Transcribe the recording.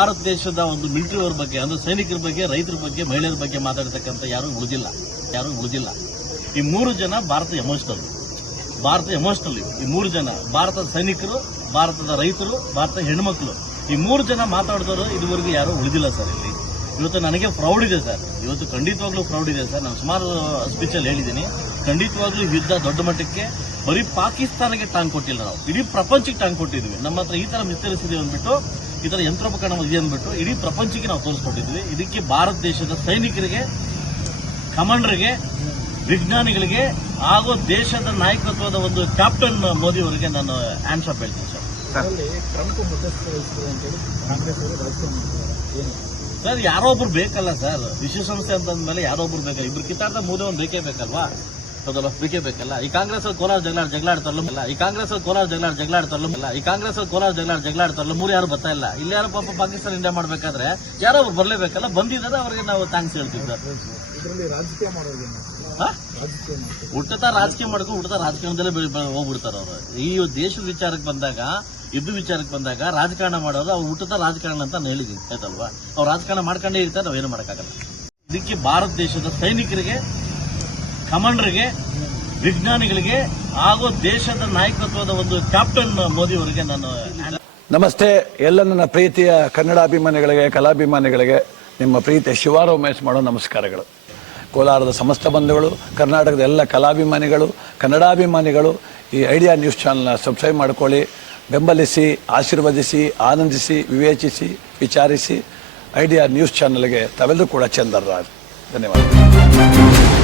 ಭಾರತ ದೇಶದ ಒಂದು ಮಿಲಿಟರಿ ಅವ್ರ ಬಗ್ಗೆ, ಅಂದ್ರೆ ಸೈನಿಕರ ಬಗ್ಗೆ, ರೈತರ ಬಗ್ಗೆ, ಮಹಿಳೆಯರ ಬಗ್ಗೆ ಮಾತಾಡ್ತಕ್ಕಂಥ ಯಾರು ಉಳಿದಿಲ್ಲ. ಯಾರು ಉಳಿದಿಲ್ಲ. ಈ ಮೂರು ಜನ ಭಾರತ ಎಮೋಷನಲ್ ಭಾರತ ಎಮೋಷನಲ್ ಈ ಮೂರು ಜನ, ಭಾರತದ ಸೈನಿಕರು, ಭಾರತದ ರೈತರು, ಭಾರತದ ಹೆಣ್ಮಕ್ಳು. ಈ ಮೂರು ಜನ ಮಾತಾಡಿದವರು ಇದುವರೆಗೂ ಯಾರು ಉಳಿದಿಲ್ಲ ಸರ್ ಇಲ್ಲಿ. ಇವತ್ತು ನನಗೆ ಪ್ರೌಡ್ ಇದೆ ಸರ್. ಇವತ್ತು ಖಂಡಿತವಾಗ್ಲೂ ಪ್ರೌಡ್ ಇದೆ ಸರ್. ನಾನು ಸುಮಾರು ಸ್ಪೀಚಲ್ಲಿ ಹೇಳಿದ್ದೀನಿ. ಖಂಡಿತವಾಗ್ಲೂ ಯುದ್ಧ ದೊಡ್ಡ ಮಟ್ಟಕ್ಕೆ ಬರೀ ಪಾಕಿಸ್ತಾನಕ್ಕೆ ಟಾಂಗ್ ಕೊಟ್ಟಿಲ್ಲ ನಾವು. ಇಡೀ ಪ್ರಪಂಚಕ್ಕೆ ಟಾಂಗ್ ಕೊಟ್ಟಿದ್ವಿ ನಮ್ಮ ಹತ್ರ ಈ ತರ ವಿಸ್ತರಿಸಿದೀವಿ ಅಂದ್ಬಿಟ್ಟು ಈ ತರ ಯಂತ್ರೋಪಕರಣ ಇದೆ ಅಂದ್ಬಿಟ್ಟು ಇಡೀ ಪ್ರಪಂಚಕ್ಕೆ ನಾವು ತೋರಿಸ್ಕೊಟ್ಟಿದ್ವಿ. ಇದಕ್ಕೆ ಭಾರತ ದೇಶದ ಸೈನಿಕರಿಗೆ ಕಮಾಂಡರ್ಗೆ ವಿಜ್ಞಾನಿಗಳಿಗೆ ಹಾಗೂ ದೇಶದ ನಾಯಕತ್ವದ ಒಂದು ಕ್ಯಾಪ್ಟನ್ ಮೋದಿ ಅವರಿಗೆ ನಾನು ಆನ್ಸರ್ ಹೇಳ್ತೀನಿ ಸರ್. ಸರ್. ಯಾರೋ ಒಬ್ರು ಬೇಕಲ್ಲ ಸರ್. ವಿಶ್ವಸಂಸ್ಥೆ ಅಂತಂದ್ಮೇಲೆ ಯಾರೋ ಒಬ್ರು ಬೇಕಲ್ಲ. ಇಬ್ರು ಕಿತ್ತಾಟ ಮೂರೇ ಒಂದು ಬೇಕೇ ಬೇಕಲ್ವಾ? ಹೌದಲ್ಲ ಬೇಕೇ ಬೇಕಲ್ಲ. ಈ ಕಾಂಗ್ರೆಸ್ ಕೋಲಾರ ಜಗಳ ಜಗಳಾಡ್ತಾರಲ್ಲ ಈ ಕಾಂಗ್ರೆಸ್ ಕೋಲಾರ ಜಗಳ ಜಗಳಾಡ್ತಾರಲ್ಲ ಈ ಕಾಂಗ್ರೆಸ್ ಕೋಲಾರ ಜಗಳ ಜಗಳಾಡ್ತಾರಲ್ಲ ಮೂರು ಯಾರು ಬರ್ತಾ ಇಲ್ಲ. ಇಲ್ಲಿ ಯಾರು ಪಾಪ ಪಾಕಿಸ್ತಾನ ಇಂಡಿಯಾ ಮಾಡ್ಬೇಕಾದ್ರೆ ಯಾರೋ ಬರಲೇಬೇಕಲ್ಲ ಬರ್ಲೇಬೇಕಲ್ಲ ಬಂದಿದ್ದಾರೆ ಅವ್ರಿಗೆ ನಾವು ಥ್ಯಾಂಕ್ಸ್ ಹೇಳ್ತೀವಿ ಸರ್ ಹುಟ್ಟತಾ ರಾಜಕೀಯ ಮಾಡ್ಕೊಂಡು ಹುಟ್ಟತ ರಾಜಕಾರಣದಲ್ಲೇ ಬೆಳ್- ಹೋಗ್ಬಿಡ್ತಾರ ಅವರು. ಈ ದೇಶದ ವಿಚಾರಕ್ಕೆ ಬಂದಾಗ ಯುದ್ಧ ವಿಚಾರಕ್ಕೆ ಬಂದಾಗ ರಾಜಕಾರಣ ಮಾಡೋದು ಅವ್ರು ಹುಟ್ಟತಾ ರಾಜಕಾರಣ ಅಂತ ನಾನು ಹೇಳಿದ್ದೀನಿ ಆಯ್ತಲ್ವಾ? ಅವ್ರು ರಾಜಕಾರಣ ಮಾಡ್ಕೊಂಡೇ ಇರ್ತಾರೆ ನಾವೇನು ಮಾಡೋಕ್ಕಾಗಲ್ಲ. ಇದಕ್ಕೆ ಭಾರತ ದೇಶದ ಸೈನಿಕರಿಗೆ ಕಮಾಂಡರ್ಗೆ, ವಿಜ್ಞಾನಿಗಳಿಗೆ ಹಾಗೂ ದೇಶದ ನಾಯಕತ್ವದ ಒಂದು ಕ್ಯಾಪ್ಟನ್ ಮೋದಿ ಅವರಿಗೆ ನಾನು ನಮಸ್ತೆ. ಎಲ್ಲ ನನ್ನ ಪ್ರೀತಿಯ ಕನ್ನಡಾಭಿಮಾನಿಗಳಿಗೆ, ಕಲಾಭಿಮಾನಿಗಳಿಗೆ, ನಿಮ್ಮ ಪ್ರೀತಿಯ ಶಿವಾರ ಉಮೇಶ್ ಮಾಡೋ ನಮಸ್ಕಾರಗಳು. ಕೋಲಾರದ ಸಮಸ್ತ ಬಂಧುಗಳು, ಕರ್ನಾಟಕದ ಎಲ್ಲ ಕಲಾಭಿಮಾನಿಗಳು, ಕನ್ನಡಾಭಿಮಾನಿಗಳು, ಈ ಐಡಿಯಾ ನ್ಯೂಸ್ ಚಾನಲ್ನ ಸಬ್ಸ್ಕ್ರೈಬ್ ಮಾಡ್ಕೊಳ್ಳಿ. ಬೆಂಬಲಿಸಿ, ಆಶೀರ್ವದಿಸಿ, ಆನಂದಿಸಿ, ವಿವೇಚಿಸಿ, ವಿಚಾರಿಸಿ, ಐಡಿಯಾ ನ್ಯೂಸ್ ಚಾನಲ್ಗೆ ತವೆಲ್ಲೂ ಕೂಡ ಚಂದರ್ರಾಜ್ ಧನ್ಯವಾದ